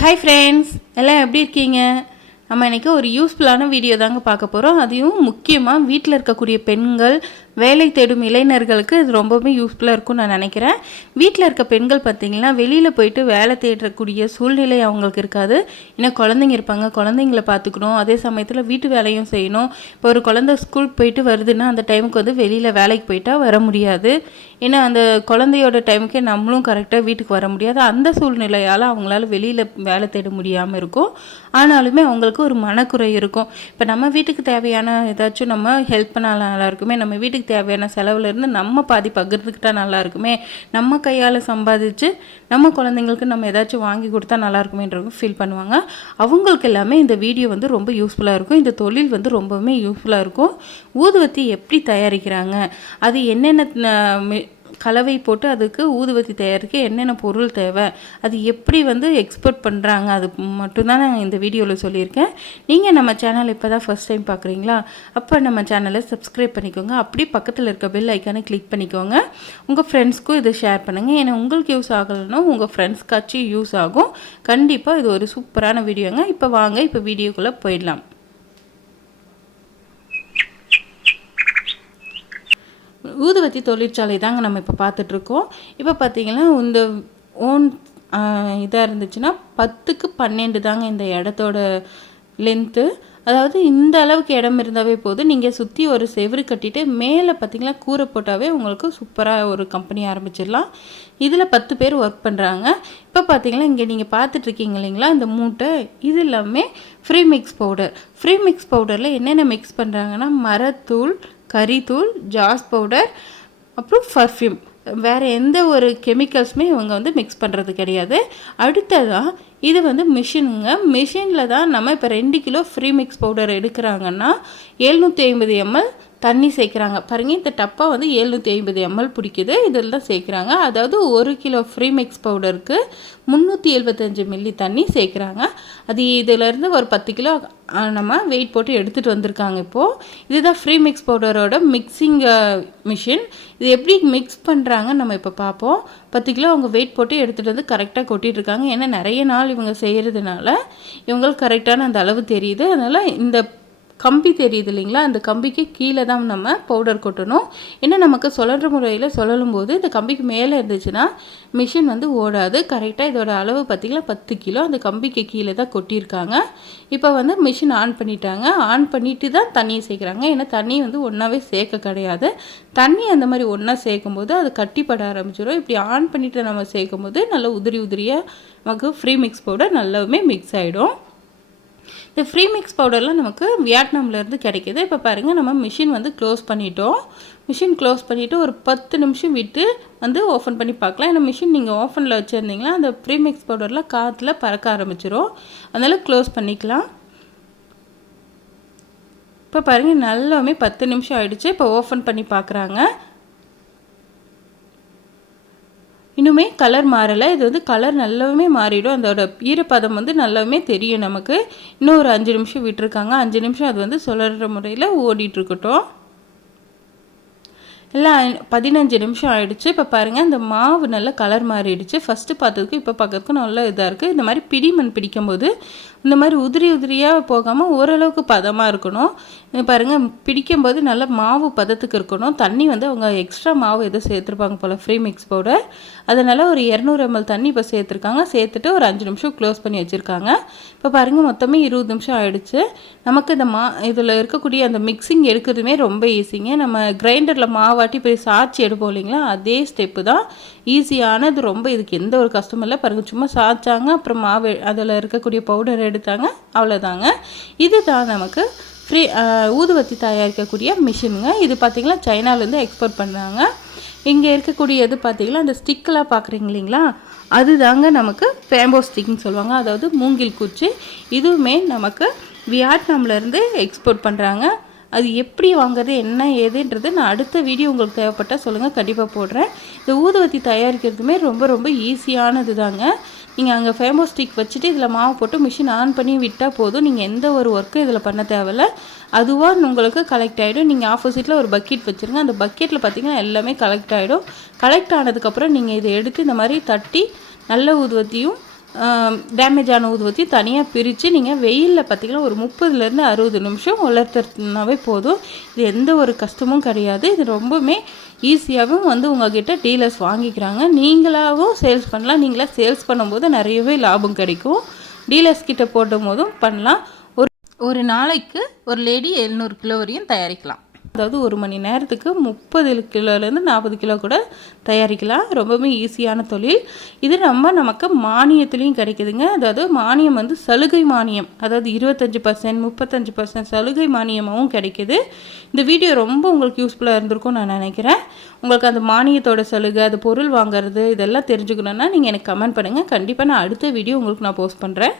Hi friends, எல்லாம் எப்படி இருக்கீங்க? நம்ம இன்றைக்கி ஒரு யூஸ்ஃபுல்லான வீடியோ தாங்க பார்க்க போகிறோம். அதையும் முக்கியமாக வீட்டில் இருக்கக்கூடிய பெண்கள், வேலை தேடும் இளைஞர்களுக்கு இது ரொம்பவுமே யூஸ்ஃபுல்லாக இருக்கும்னு நான் நினைக்கிறேன். வீட்டில் இருக்க பெண்கள் பார்த்திங்கன்னா வெளியில் போயிட்டு வேலை தேடக்கூடிய சூழ்நிலை அவங்களுக்கு இருக்காது. ஏன்னா குழந்தைங்க இருப்பாங்க, குழந்தைங்கள பார்த்துக்கணும், அதே சமயத்தில் வீட்டு வேலையும் செய்யணும். இப்போ ஒரு குழந்தை ஸ்கூல் போயிட்டு வருதுன்னா அந்த டைமுக்கு வந்து வெளியில் வேலைக்கு போயிட்டா வர முடியாது. ஏன்னா அந்த குழந்தையோட டைமுக்கே நம்மளும் கரெக்டாக வீட்டுக்கு வர முடியாது. அந்த சூழ்நிலையால் அவங்களால வெளியில் வேலை தேட முடியாமல் இருக்கும். ஆனாலுமே அவங்களுக்கு ஒரு மனக்குறை இருக்கும். இப்போ நம்ம வீட்டுக்கு தேவையான ஏதாச்சும் நம்ம ஹெல்ப் பண்ணால் நல்லா இருக்குமே, நம்ம வீட்டுக்கு தேவையான செலவுலேருந்து நம்ம பாதி பகிர்ந்துக்கிட்டா நல்லா இருக்குமே, நம்ம கையால் சம்பாதிச்சு நம்ம குழந்தைங்களுக்கு நம்ம ஏதாச்சும் வாங்கி கொடுத்தா நல்லா இருக்குமேன்றவங்க ஃபீல் பண்ணுவாங்க. அவங்களுக்கு எல்லாமே இந்த வீடியோ வந்து ரொம்ப யூஸ்ஃபுல்லாக இருக்கும். இந்த தொழில் வந்து ரொம்பவுமே யூஸ்ஃபுல்லாக இருக்கும். ஊதுவத்தி எப்படி தயாரிக்கிறாங்க, அது என்னென்ன கலவை போட்டு அதுக்கு ஊதுவத்தி தயாரிக்க என்னென்ன பொருள் தேவை, அது எப்படி வந்து எக்ஸ்போர்ட் பண்ணுறாங்க, அது மட்டும்தான் நான் இந்த வீடியோவில் சொல்லியிருக்கேன். நீங்கள் நம்ம சேனல் இப்போ தான் ஃபஸ்ட் டைம் பார்க்குறீங்களா? அப்போ நம்ம சேனலை சப்ஸ்கிரைப் பண்ணிக்கோங்க. அப்படியே பக்கத்தில் இருக்க பெல் ஐக்கானை கிளிக் பண்ணிக்கோங்க. உங்கள் ஃப்ரெண்ட்ஸ்க்கும் இதை ஷேர் பண்ணுங்கள். ஏன்னா உங்களுக்கு யூஸ் ஆகலைன்னா உங்கள் ஃப்ரெண்ட்ஸ்க்காச்சும் யூஸ் ஆகும். கண்டிப்பாக இது ஒரு சூப்பரான வீடியோங்க. இப்போ வாங்க, இப்போ வீடியோக்குள்ளே போயிடலாம். ஊதுவத்தி தொழிற்சாலை தாங்க நம்ம இப்போ பார்த்துட்ருக்கோம். இப்போ பார்த்திங்கன்னா இந்த ஓன் இதாக இருந்துச்சுன்னா 10க்கு 12 தாங்க இந்த இடத்தோட லென்த்து. அதாவது இந்த அளவுக்கு இடம் இருந்தாவே போதும். நீங்கள் சுற்றி ஒரு செவரு கட்டிட்டு மேலே பார்த்திங்கன்னா கூரை போட்டாவே உங்களுக்கு சூப்பராக ஒரு கம்பெனி ஆரம்பிச்சிடலாம். இதில் 10 பேர் ஒர்க் பண்ணுறாங்க. இப்போ பார்த்திங்கன்னா இங்கே நீங்கள் பார்த்துட்ருக்கீங்க இல்லைங்களா, இந்த மூட்டை இது எல்லாமே premix powder. Premix பவுடரில் என்னென்ன மிக்ஸ் பண்ணுறாங்கன்னா மரத்தூள், கறித்தூள், ஜாஸ் பவுடர், அப்புறம் பர்ஃப்யூம். வேறு எந்த ஒரு கெமிக்கல்ஸுமே இவங்க வந்து மிக்ஸ் பண்ணுறது கிடையாது. அடுத்ததாக இது வந்து மிஷினுங்க. மிஷினில் தான் நம்ம இப்போ 2 கிலோ ஃப்ரீ மிக்ஸ் பவுடர் எடுக்கிறாங்கன்னா 750 ml தண்ணி சேர்க்குறாங்க. பாருங்கள், இந்த டப்பா வந்து 750 ml பிடிக்குது, இதில் தான் சேர்க்குறாங்க. அதாவது 1 கிலோ ஃப்ரீ மிக்ஸ் பவுடருக்கு 375 மில்லி தண்ணி சேர்க்குறாங்க. அது இதிலேருந்து ஒரு 10 கிலோ நம்ம வெயிட் போட்டு எடுத்துகிட்டு வந்திருக்காங்க. இப்போது இதுதான் ஃப்ரீ மிக்ஸ் பவுடரோட மிக்சிங் மிஷின். இது எப்படி மிக்ஸ் பண்ணுறாங்கன்னு நம்ம இப்போ பார்ப்போம். 10 கிலோ அவங்க வெயிட் போட்டு எடுத்துகிட்டு வந்து கரெக்டாக கொட்டிகிட்ருக்காங்க. ஏன்னா நிறைய நாள் இவங்க செய்கிறதுனால இவங்களுக்கு கரெக்டான அந்த அளவு தெரியுது. அதனால் இந்த கம்பி தெரியுது இல்லைங்களா, அந்த கம்பிக்கு கீழே தான் நம்ம பவுடர் கொட்டணும். ஏன்னா நமக்கு சுழன்ற முறையில் சுழலும் போது இந்த கம்பிக்கு மேலே இருந்துச்சுன்னா மிஷின் வந்து ஓடாது. கரெக்டாக இதோட அளவு பார்த்திங்கன்னா 10 கிலோ அந்த கம்பிக்கு கீழே தான் கொட்டியிருக்காங்க. இப்போ வந்து மிஷின் ஆன் பண்ணிட்டாங்க. ஆன் பண்ணிட்டு தான் தண்ணியை சேர்க்குறாங்க. ஏன்னா தண்ணி வந்து ஒன்றாவே சேர்க்க கிடையாது. தண்ணி அந்த மாதிரி ஒன்றா சேர்க்கும் போது அது கட்டிப்பட ஆரம்பிச்சிடும். இப்படி ஆன் பண்ணிவிட்டு நம்ம சேர்க்கும் போது நல்லா உதிரி உதிரியாக நமக்கு ஃப்ரீ மிக்ஸ் பவுடர் நல்லாவுமே மிக்ஸ் ஆகிடும். இந்த ஃப்ரீ மிக்ஸ் பவுடர்லாம் நமக்கு வியட்நாம்லேருந்து கிடைக்கிது. இப்போ பாருங்கள், நம்ம மிஷின் வந்து க்ளோஸ் பண்ணிட்டோம். மிஷின் க்ளோஸ் பண்ணிவிட்டு ஒரு 10 நிமிஷம் விட்டு வந்து ஓப்பன் பண்ணி பார்க்கலாம். ஏன்னா மிஷின் நீங்கள் ஓப்பனில் வச்சுருந்தீங்கன்னா அந்த ஃப்ரீ மிக்ஸ் பவுடர்லாம் காற்றுல பறக்க ஆரம்பிச்சிடும். அதனால் க்ளோஸ் பண்ணிக்கலாம். இப்போ பாருங்கள், நல்லாவே 10 நிமிஷம் ஆகிடுச்சு. இப்போ ஓப்பன் பண்ணி பார்க்குறாங்க. இன்னுமே கலர் மாறலை. இது வந்து கலர் நல்லாவே மாறிடும். அதோட ஈரப்பதம் வந்து நல்லாவே தெரியும் நமக்கு. இன்னும் ஒரு 5 நிமிஷம் விட்டுருக்காங்க. 5 நிமிஷம் அது வந்து சுழற முறையில் ஓடிட்டுருக்கட்டும். எல்லாம் 15 நிமிஷம் ஆகிடுச்சு. இப்போ பாருங்கள், இந்த மாவு நல்லா கலர் மாறிடுச்சு. ஃபஸ்ட்டு பார்த்ததுக்கும் இப்போ பார்க்கறதுக்கும் நல்லா இதாக இருக்குது. இந்த மாதிரி பிடிமண் பிடிக்கும்போது இந்த மாதிரி உதிரி உதிரியாக போகாமல் ஓரளவுக்கு பதமாக இருக்கணும். பாருங்கள், பிடிக்கும்போது நல்லா மாவு பதத்துக்கு இருக்கணும். தண்ணி வந்து அவங்க எக்ஸ்ட்ரா மாவு எதுவும் சேர்த்துருப்பாங்க போல் ஃப்ரீ மிக்ஸ் பவுடர். அதனால் ஒரு 200 ml தண்ணி இப்போ சேர்த்துருக்காங்க. சேர்த்துட்டு ஒரு 5 நிமிஷம் க்ளோஸ் பண்ணி வச்சுருக்காங்க. இப்போ பாருங்கள், மொத்தமே 20 நிமிஷம் ஆகிடுச்சு. நமக்கு இந்த இதில் இருக்கக்கூடிய அந்த மிக்சிங் எடுக்கிறதுமே ரொம்ப ஈஸிங்க. நம்ம கிரைண்டரில் மாவாட்டி போய் சாய்ச்சி எடுப்போம் இல்லைங்களா, அதே ஸ்டெப்பு தான். ஈஸியானது ரொம்ப. இதுக்கு எந்த ஒரு கஷ்டமும் இல்லை. பாருங்கள், சும்மா சாய்ச்சாங்க, அப்புறம் மாவு அதில் இருக்கக்கூடிய பவுடர் எடுத்தாங்க, அவ்வளோதாங்க. இது தான் நமக்கு ஃப்ரீ ஊதுவத்தி தயாரிக்கக்கூடிய மிஷினுங்க. இது பார்த்திங்கன்னா சைனாலேருந்து எக்ஸ்போர்ட் பண்ணுறாங்க. இங்கே இருக்கக்கூடியது பார்த்திங்கன்னா அந்த ஸ்டிக்கெலாம் பார்க்குறீங்க இல்லைங்களா, அது தாங்க நமக்கு பேம்போ ஸ்டிக்னு சொல்லுவாங்க. அதாவது மூங்கில் குச்சி. இதுவுமே நமக்கு வியட்நாம்லேருந்து எக்ஸ்போர்ட் பண்ணுறாங்க. அது எப்படி வாங்குறது என்ன ஏதுன்றது நான் அடுத்த வீடியோ உங்களுக்கு தேவைப்பட்டால் சொல்லுங்கள், கண்டிப்பாக போடுறேன். இந்த ஊதுவத்தி தயாரிக்கிறதுமே ரொம்ப ரொம்ப ஈஸியானது தாங்க. நீங்கள் அங்கே ஃபேமோ ஸ்டிக் வச்சுட்டு இதில் மாவு போட்டு மிஷின் ஆன் பண்ணி விட்டால் போதும். நீங்கள் எந்த ஒரு ஒர்க்கும் இதில் பண்ண தேவையில்ல. அதுவாக உங்களுக்கு கலெக்ட் ஆகிடும். நீங்கள் ஆப்போசிட்டில் ஒரு பக்கெட் வச்சுருங்க. அந்த பக்கெட்டில் பார்த்திங்கன்னா எல்லாமே கலெக்ட் ஆகிடும். கலெக்ட் ஆனதுக்கப்புறம் நீங்கள் இதை எடுத்து இந்த மாதிரி தட்டி நல்ல ஊதுவத்தியும் டேமேஜ் ஆன ஊதுவத்தி தனியாக பிரித்து நீங்கள் வெயிலில் பார்த்திங்கன்னா ஒரு 30லேருந்து 60 நிமிஷம் உலர்த்துனாவே போதும். இது எந்த ஒரு கஷ்டமும் கிடையாது. இது ரொம்பவுமே ஈஸியாகவும் வந்து உங்கள்கிட்ட டீலர்ஸ் வாங்கிக்கிறாங்க. நீங்களாகவும் சேல்ஸ் பண்ணலாம். நீங்களாக சேல்ஸ் பண்ணும்போது நிறையவே லாபம் கிடைக்கும். டீலர்ஸ் கிட்ட போடும் போதும் பண்ணலாம். ஒரு நாளைக்கு ஒரு லேடி 700 கிலோ வரையும் தயாரிக்கலாம். அதாவது 1 மணி நேரத்துக்கு 30 கிலோலேருந்து 40 கிலோ கூட தயாரிக்கலாம். ரொம்பவே ஈஸியான தொழில் இது. நமக்கு மானியத்துலேயும் கிடைக்குதுங்க. அதாவது மானியம் வந்து சலுகை மானியம், அதாவது 25%, 35% சலுகை மானியமாகவும் கிடைக்குது. இந்த வீடியோ ரொம்ப உங்களுக்கு யூஸ்ஃபுல்லாக இருந்திருக்கும் நான் நினைக்கிறேன். உங்களுக்கு அந்த மானியத்தோட சலுகை, அது பொருள் வாங்குறது இதெல்லாம் தெரிஞ்சுக்கணுன்னா நீங்கள் எனக்கு கமெண்ட் பண்ணுங்கள். கண்டிப்பாக நான் அடுத்த வீடியோ உங்களுக்கு நான் போஸ்ட் பண்ணுறேன்.